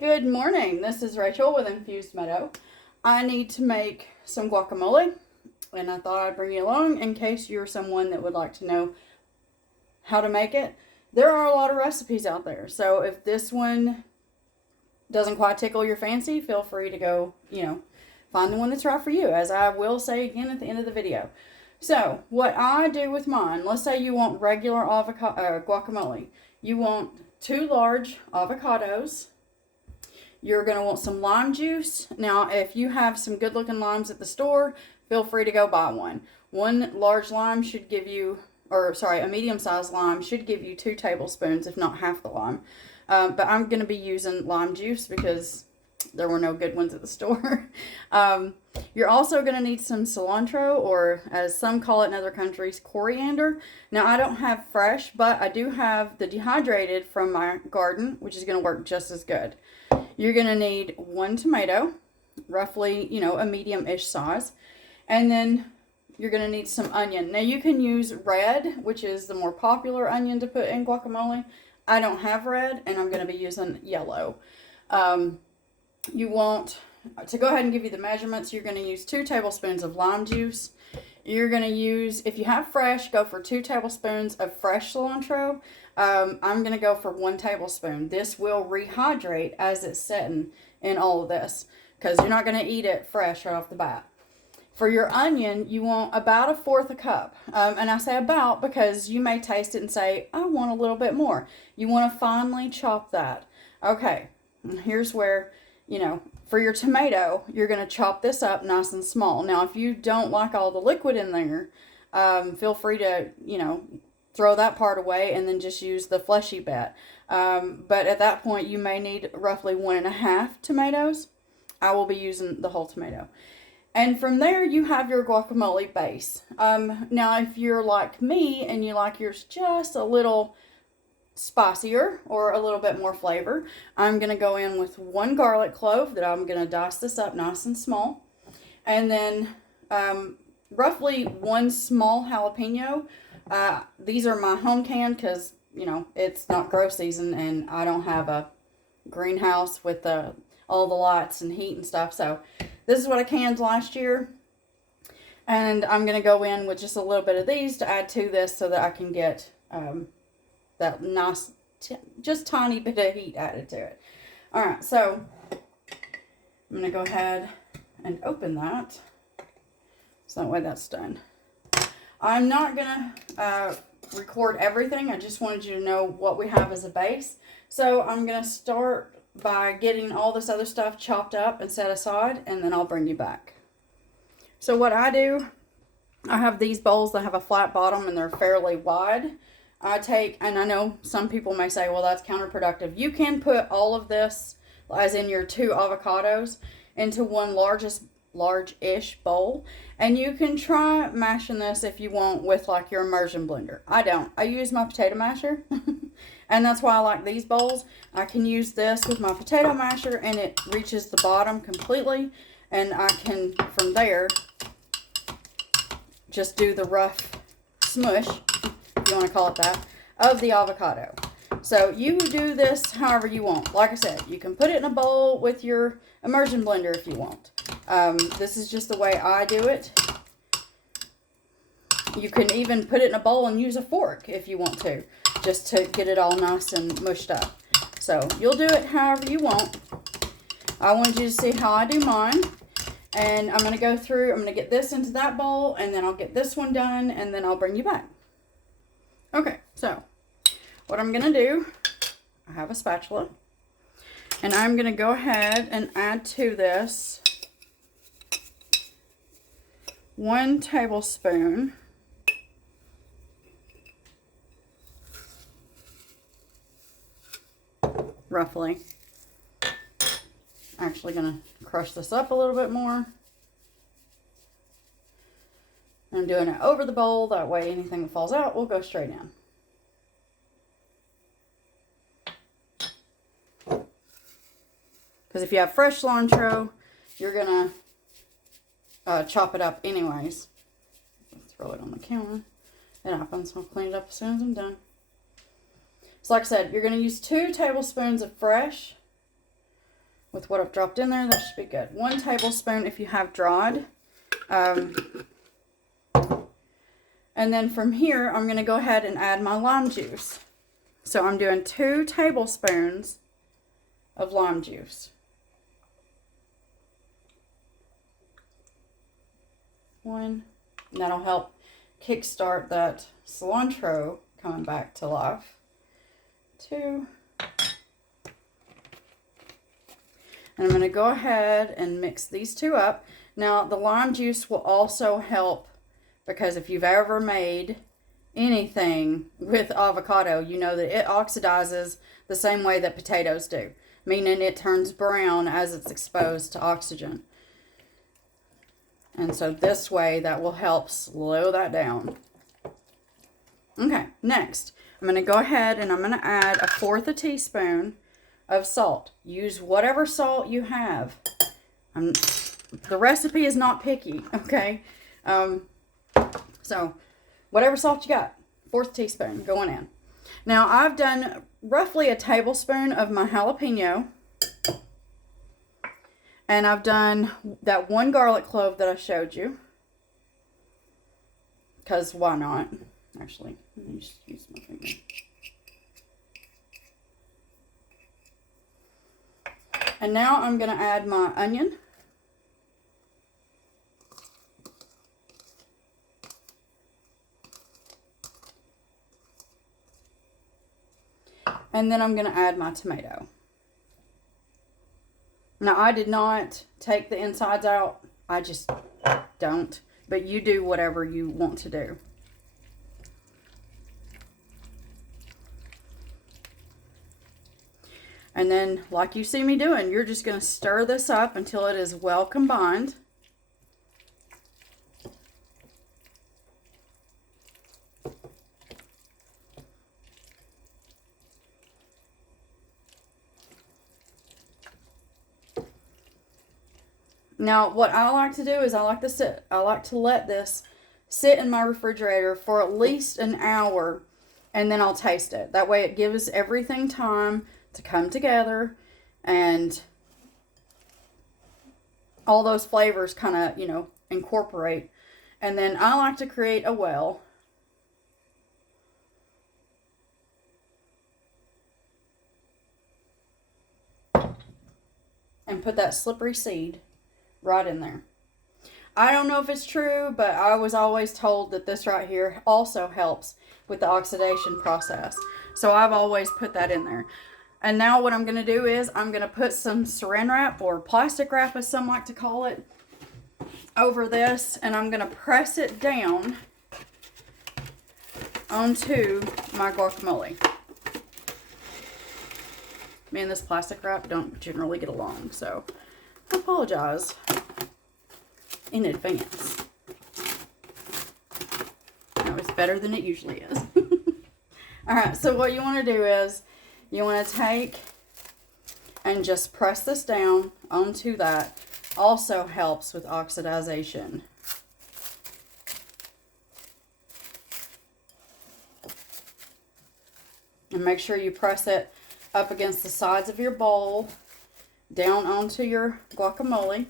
Good morning. This is Rachel with Infused Meadow. I need to make some guacamole, and I thought I'd bring you along in case you're someone that would like to know how to make it. There are a lot of recipes out there, so if this one doesn't quite tickle your fancy, feel free to go, find the one that's right for you, as I will say again at the end of the video. So, what I do with mine, let's say you want regular guacamole. You want 2 large avocados. You're going to want some lime juice. Now, if you have some good looking limes at the store, feel free to go buy one. One large lime should give you, a medium sized lime should give you 2 tablespoons, if not half the lime. But I'm going to be using lime juice because there were no good ones at the store. You're also going to need some cilantro, or as some call it in other countries, coriander. Now, I don't have fresh, but I do have the dehydrated from my garden, which is going to work just as good. You're going to need 1 tomato, roughly, a medium-ish size. And then you're going to need some onion. Now, you can use red, which is the more popular onion to put in guacamole. I don't have red, and I'm going to be using yellow. You want, to go ahead and give you the measurements, you're going to use 2 tablespoons of lime juice. You're going to use, if you have fresh, go for 2 tablespoons of fresh cilantro. I'm going to go for 1 tablespoon. This will rehydrate as it's setting in all of this, because you're not going to eat it fresh right off the bat. For your onion, you want about 1/4 cup. And I say about because you may taste it and say, I want a little bit more. You want to finely chop that. Okay, here's where, for your tomato, you're going to chop this up nice and small. Now, if you don't like all the liquid in there, feel free to, throw that part away and then just use the fleshy bit. But at that point, you may need roughly 1.5 tomatoes. I will be using the whole tomato. And from there, you have your guacamole base. Now, if you're like me and you like yours just a little spicier or a little bit more flavor, I'm going to go in with 1 garlic clove that I'm going to dice this up nice and small. And then roughly 1 small jalapeno. These are my home canned because, it's not grow season and I don't have a greenhouse with all the lights and heat and stuff. So this is what I canned last year. And I'm going to go in with just a little bit of these to add to this so that I can get that nice, just tiny bit of heat added to it. Alright, so I'm going to go ahead and open that. So that way that's done. I'm not going to record everything. I just wanted you to know what we have as a base. So I'm going to start by getting all this other stuff chopped up and set aside, and then I'll bring you back. So what I do, I have these bowls that have a flat bottom and they're fairly wide. I take, and I know some people may say, well, that's counterproductive. You can put all of this, as in your 2 avocados, into one large-ish bowl, and you can try mashing this if you want with like your immersion blender. I don't. I use my potato masher, and that's why I like these bowls. I can use this with my potato masher, and it reaches the bottom completely, and I can, from there, just do the rough smush, if you want to call it that, of the avocado. So you do this however you want. Like I said, you can put it in a bowl with your immersion blender if you want. This is just the way I do it. You can even put it in a bowl and use a fork if you want to, just to get it all nice and mushed up. So you'll do it however you want. I wanted you to see how I do mine. And I'm going to go through, I'm going to get this into that bowl, and then I'll get this one done, and then I'll bring you back. Okay, so what I'm going to do, I have a spatula, and I'm going to go ahead and add to this 1 tablespoon roughly. Actually going to crush this up a little bit more. I'm doing it over the bowl, that way anything that falls out will go straight in. Because if you have fresh cilantro, you're going to chop it up anyways. Throw it on the counter. It happens. I'll clean it up as soon as I'm done. So like I said, you're going to use 2 tablespoons of fresh with what I've dropped in there, that should be good. 1 tablespoon if you have dried. And then from here, I'm going to go ahead and add my lime juice. So I'm doing 2 tablespoons of lime juice. 1. And that'll help kickstart that cilantro coming back to life. 2. And I'm going to go ahead and mix these 2 up. Now, the lime juice will also help, because if you've ever made anything with avocado, you know that it oxidizes the same way that potatoes do, meaning it turns brown as it's exposed to oxygen. And so this way, that will help slow that down. Okay, next, I'm going to go ahead and I'm going to add 1/4 teaspoon of salt. Use whatever salt you have. The recipe is not picky, okay? So, whatever salt you got, 1/4 teaspoon going in. Now, I've done roughly a tablespoon of my jalapeno. And I've done that 1 garlic clove that I showed you. Because why not? Actually, let me just use my finger. And now I'm going to add my onion. And then I'm going to add my tomato. Now, I did not take the insides out. I just don't. But you do whatever you want to do. And then, like you see me doing, you're just going to stir this up until it is well combined. Now, what I like to do is I like to let this sit in my refrigerator for at least an hour, and then I'll taste it. That way it gives everything time to come together, and all those flavors kind of, you know, incorporate. And then I like to create a well. And put that slippery seed right in there. I don't know if it's true, but I was always told that this right here also helps with the oxidation process. So I've always put that in there. And now what I'm going to do is I'm going to put some saran wrap, or plastic wrap as some like to call it, over this. And I'm going to press it down onto my guacamole. Me and this plastic wrap don't generally get along, so I apologize in advance. No, it's better than it usually is. Alright, so what you want to do is you want to take and just press this down onto that. Also helps with oxidization. And make sure you press it up against the sides of your bowl, down onto your guacamole.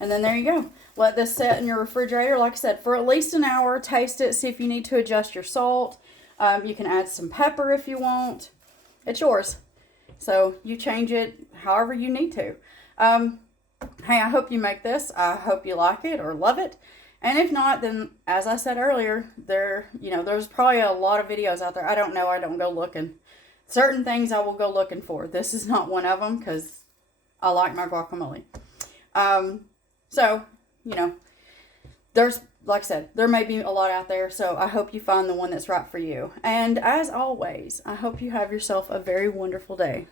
And then there you go. Let this set in your refrigerator, like I said, for at least an hour. Taste it, see if you need to adjust your salt. You can add some pepper if you want. It's yours. So you change it however you need to. Hey, I hope you make this. I hope you like it or love it. And if not, then as I said earlier, there's probably a lot of videos out there. I don't know. I don't go looking. Certain things I will go looking for. This is not one of them because I like my guacamole. So, there's, like I said, there may be a lot out there. So I hope you find the one that's right for you. And as always, I hope you have yourself a very wonderful day.